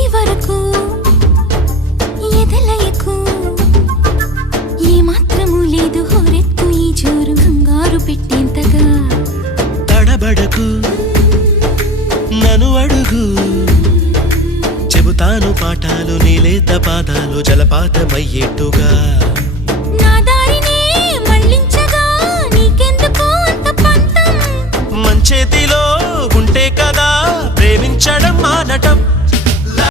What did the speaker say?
ఇది వరకు ఎదలయకు ఏ మాత్రము లేదు హోరెత్తు ఈ జోరు కంగారు పెట్టేంతగా తడబడకు నన్ను అడుగు చెబుతాను పాఠాలు నీలేత పాదాలు జలపాతమయ్యేట్టుగా నా దారినే మళ్ళించగా నీకెందుకు అంత పంతం మంచేతిలో ఉంటే కదా ప్రేమించడం మానటం